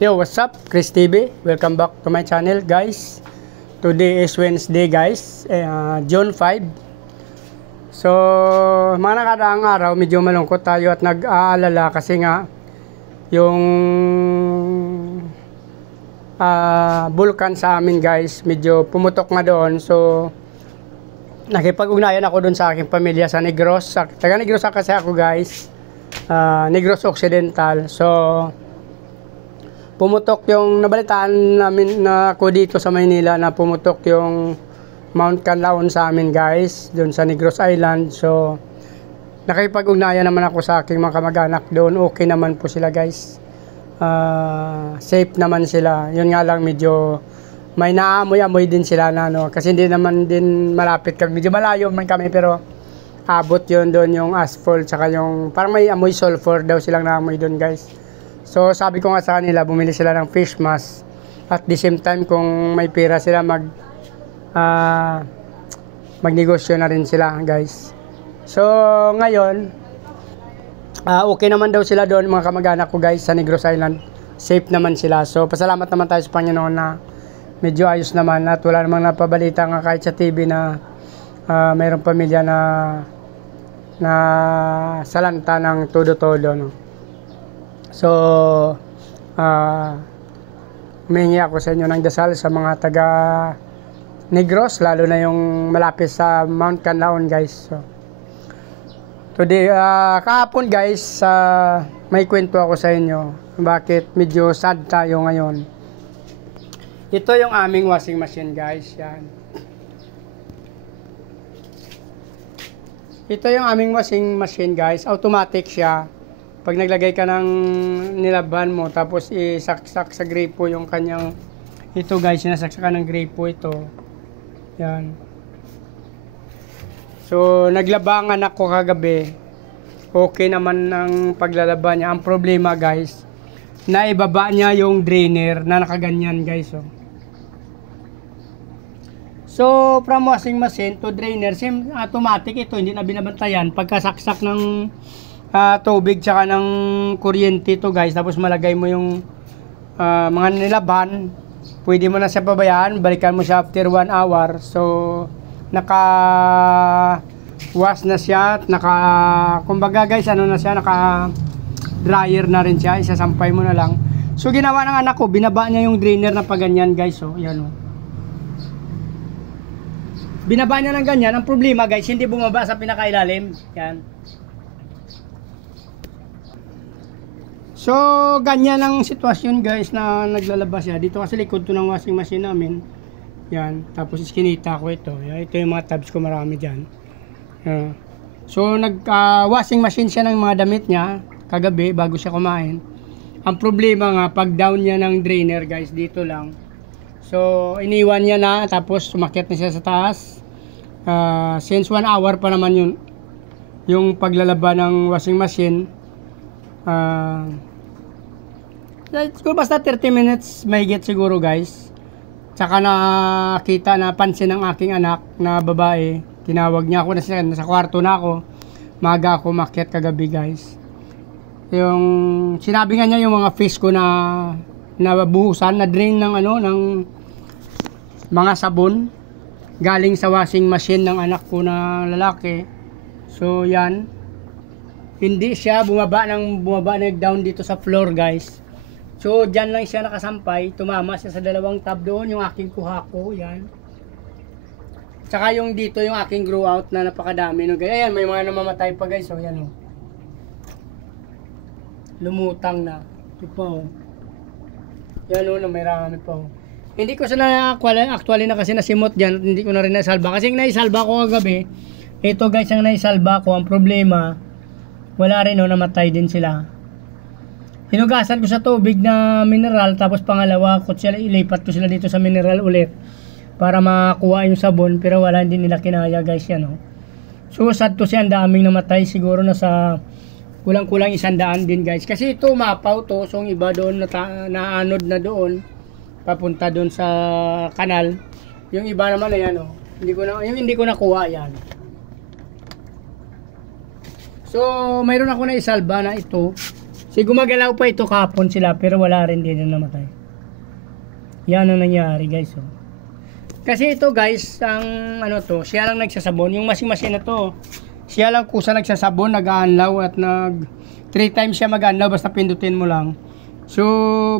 Yo, what's up? Chris TV. Welcome back to my channel, guys. Today is Wednesday, guys. June 5. So, mga nakaraang araw, medyo malungkot tayo at nag-aalala kasi nga yung vulkan sa amin, guys, medyo pumutok nga doon. So, nakipag-ugnayan ako doon sa aking pamilya sa Negros. Taga Negros kasi ako, guys. Negros Occidental. So, pumutok yung nabalitaan namin na ako dito sa Maynila na pumutok yung Mount Canlaon sa amin, guys, doon sa Negros Island. So nakipag-ugnayan naman ako sa aking mga kamag-anak doon. Okay naman po sila, guys. Safe naman sila. Yun nga lang, medyo may naamoy-amoy din sila na kasi hindi naman din malapit kami. Medyo malayo man kami pero abot yun doon yung asphalt saka yung parang may amoy sulfur daw silang naamoy doon, guys. So sabi ko nga sa kanila, bumili sila ng face mask at the same time kung may pera sila magnegosyo na rin sila, guys. So ngayon okay naman daw sila doon, mga kamag-anak ko, guys, sa Negros Island. Safe naman sila. So pasalamat naman tayo sa Panginoon na medyo ayos naman at wala namang napabalita nga kahit sa TV na mayroong pamilya na salanta ng todo-todo, no? So, humingi ako sa inyo ng dasal sa mga taga Negros, lalo na yung malapit sa Mount Canlaon, guys. So, today, kahapon, guys, may kwento ako sa inyo bakit medyo sad tayo ngayon. Ito yung aming washing machine, guys. Yan. Ito yung aming washing machine, guys. Automatic siya. Pag naglagay ka ng nilaban mo, tapos isaksak sa gripo yung kanyang, ito, guys, sinasaksakan ng gripo ito. Yan. So, naglabangan ako kagabi. Okay naman ang paglalaba niya. Ang problema, guys, naibaba niya yung drainer na nakaganyan, guys. So, from washing machine to drainer, same automatic ito, hindi na binabantayan. Pagkasaksak ng tubig tsaka ng kuryente ito, guys, tapos malagay mo yung mga nilaban, pwede mo na siya pabayaan, balikan mo siya after 1 hour. So naka wash na siya, kumbaga, guys, ano na siya, naka dryer na rin siya, isasampay mo na lang. So ginawa ng anak ko, binaba niya yung drainer na paganyan, guys. So yan, binaba niya ng ganyan. Ang problema, guys, hindi bumaba sa pinakailalim. Yan. So, ganyan ang sitwasyon, guys, na naglalabas siya. Dito kasi likod to ng washing machine namin. Yan. Tapos iskinita ko ito. Yan. Ito yung mga tabs ko, marami dyan. So, nag-washing machine siya ng mga damit niya kagabi bago siya kumain. Ang problema nga, pag down niya ng drainer, guys, dito lang. So, iniwan niya na, tapos sumakyat na siya sa taas. Since 1 hour pa naman yung paglalaba ng washing machine. Siguro basta 30 minutes mahigit siguro, guys. Tsaka nakita, napansin ng aking anak na babae. Tinawag niya ako, nasa kwarto na ako. Maga ako makyat kagabi, guys. Yung sinabi nga niya yung mga fish ko na nabuhusan, na drain ng ng mga sabon galing sa washing machine ng anak ko na lalaki. So yan, hindi siya bumaba nag-down dito sa floor, guys. So dyan lang siya nakasampay, tumama siya sa dalawang tab doon, yung aking kuha ko, yan. Tsaka yung dito, yung aking grow out na napakadami, no, guys. Ayan, may mga namamatay pa, guys. So yan, lumutang na. Ito po. Yan, may rami po. Hindi ko sana actually na kasi nasimot dyan, hindi ko na rin naisalba. Kasi yung naisalba ko kagabi, ito, guys, ang naisalba ko. Ang problema, wala rin, namatay din sila. Hinugasan ko sa tubig na mineral, tapos pangalawa ko sila, ilipat ko sila dito sa mineral ulit para makuha yung sabon, pero wala, hindi nila kinaya, guys, yan. So sad to siya, ang daming namatay, siguro nasa kulang-kulang 100 din, guys, kasi ito mapaw to. So yung iba doon naanod na doon papunta doon sa kanal, yung iba naman ayan, hindi ko nakuha, yan. So mayroon ako na isalba na ito. Si gumagalaw pa ito kahapon sila pero wala rin din na namatay. Yan ang nangyari guys. Oh. Kasi ito guys, ang ano to, siya lang nagsasabon. Yung machine na to, siya lang kusa nagsasabon, nag-aanlaw at 3 times siya mag-aanlaw basta pindutin mo lang. So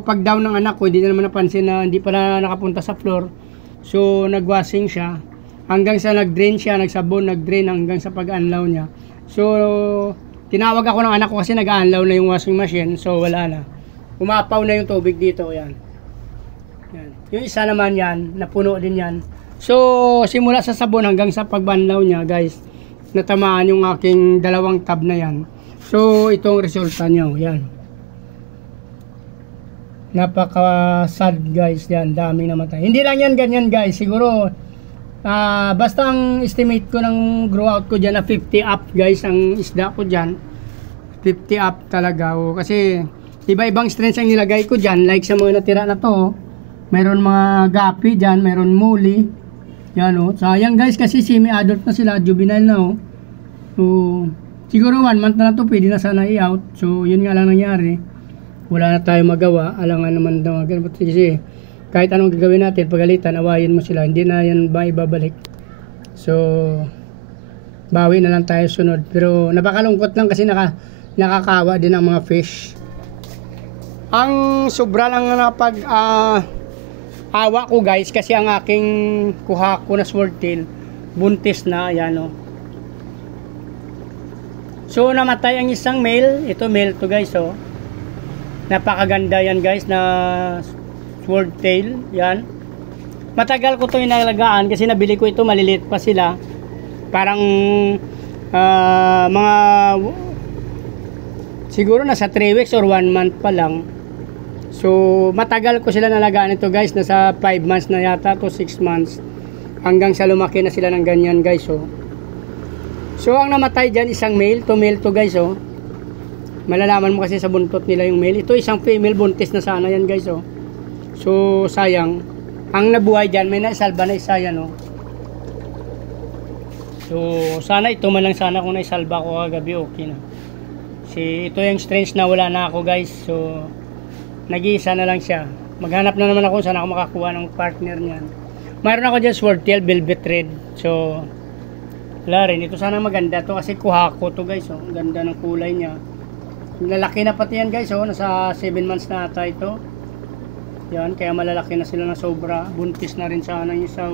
pag down ng anak ko, hindi na naman napansin na hindi pa na nakapunta sa floor. So nagwashing siya. Hanggang sa nag-drain siya, nagsabon, nag-drain hanggang sa pag-aanlaw niya. So tinawag ako ng anak ko kasi nag-aanlaw na yung washing machine. So wala na. Umapaw na yung tubig dito. Yan. Yan. Yung isa naman yan, napuno din yan. So simula sa sabon hanggang sa pag-aanlaw niya guys, natamaan yung aking 2 tab na yan. So itong resulta niya. Yan. Napaka sad guys yan. Daming namatay. Hindi lang yan ganyan guys. Siguro basta ang estimate ko ng grow out ko dyan na 50 up guys ang isda ko dyan. 50 up talaga. Kasi iba-ibang strains ang nilagay ko dyan. Like sa mga natira na to, mayroon mga gapi dyan, mayroon muli. Yan o. Sayang guys kasi semi-adult na sila, juvenile na o. So, siguro 1 month na to pwede na sana i-out. So yun nga lang nangyari. Wala na tayo magawa. Alangan naman daw. Kasi kahit anong gagawin natin, pagalitan, awayin mo sila. Hindi na yan ba ibabalik. So, bawi na lang tayo sunod. Pero napakalungkot lang kasi nakakawa din ang mga fish. Ang sobra lang na awa ko guys, kasi ang aking kuha ko na swordtail, buntis na, yan o. So, namatay ang isang male. Ito male to guys o. Napakaganda yan guys na swordtail, yan. Matagal ko ito inalagaan kasi nabili ko ito, maliliit pa sila. Parang mga siguro nasa 3 weeks or 1 month pa lang. So matagal ko sila nalagaan ito guys, nasa 5 months na yata to 6 months. Hanggang sa lumaki na sila ng ganyan guys. So ang namatay dyan isang male to guys. Malalaman mo kasi sa buntot nila yung male. Ito isang female, buntis na sana yan guys. So sayang. Ang nabuhay dyan, may naisalba na isa yan. So sana ito man lang sana kung naisalba ko kagabi, okay na. Ito yung strange na wala na ako guys. So nag-iisa na lang siya. Maghanap na naman ako saan ako makakuha ng partner niyan. Mayroon ako dyan swordtail, velvet red. So wala rin. Ito sana maganda to kasi kuha ko to guys. Ang ganda ng kulay niya. Lalaki na pati yan guys. Nasa 7 months na ata ito. Yan, kaya malalaki na sila na sobra. Buntis na rin sana yung isa.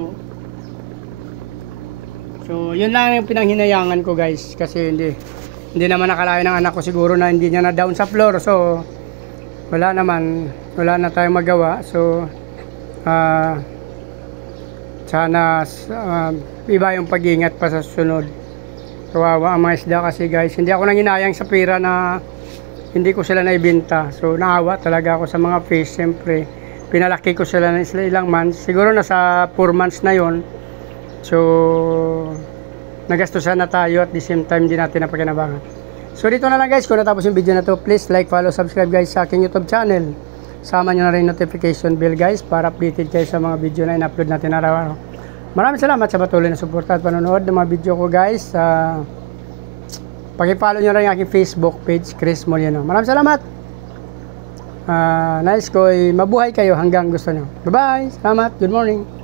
So yun lang yung pinanghinayangan ko guys. Kasi hindi naman nakalain ng anak ko siguro na hindi niya na down sa floor. So wala na tayong magawa. So sana iba yung pag-ingat pa sa susunod. Kawawa ang mga isda kasi guys. Hindi ako nanginayang sa pira na hindi ko sila naibenta. So naawa talaga ako sa mga fish. Siyempre pinalaki ko sila na ilang months. Siguro nasa 4 months na yon. So nagastusan na tayo at the same time hindi natin napakinabangan. So dito na lang guys, kung natapos yung video na to, please like, follow, subscribe guys sa aking YouTube channel. Sama nyo na rin notification bell guys para updated kayo sa mga video na in-upload natin araw-araw. Maraming salamat sa patuloy na suporta at panonood ng mga video ko guys. Paki-follow nyo rin yung aking Facebook page, Chris Molino. Maraming salamat. Nice ko, mabuhay kayo hanggang gusto nyo. Bye bye, salamat, good morning.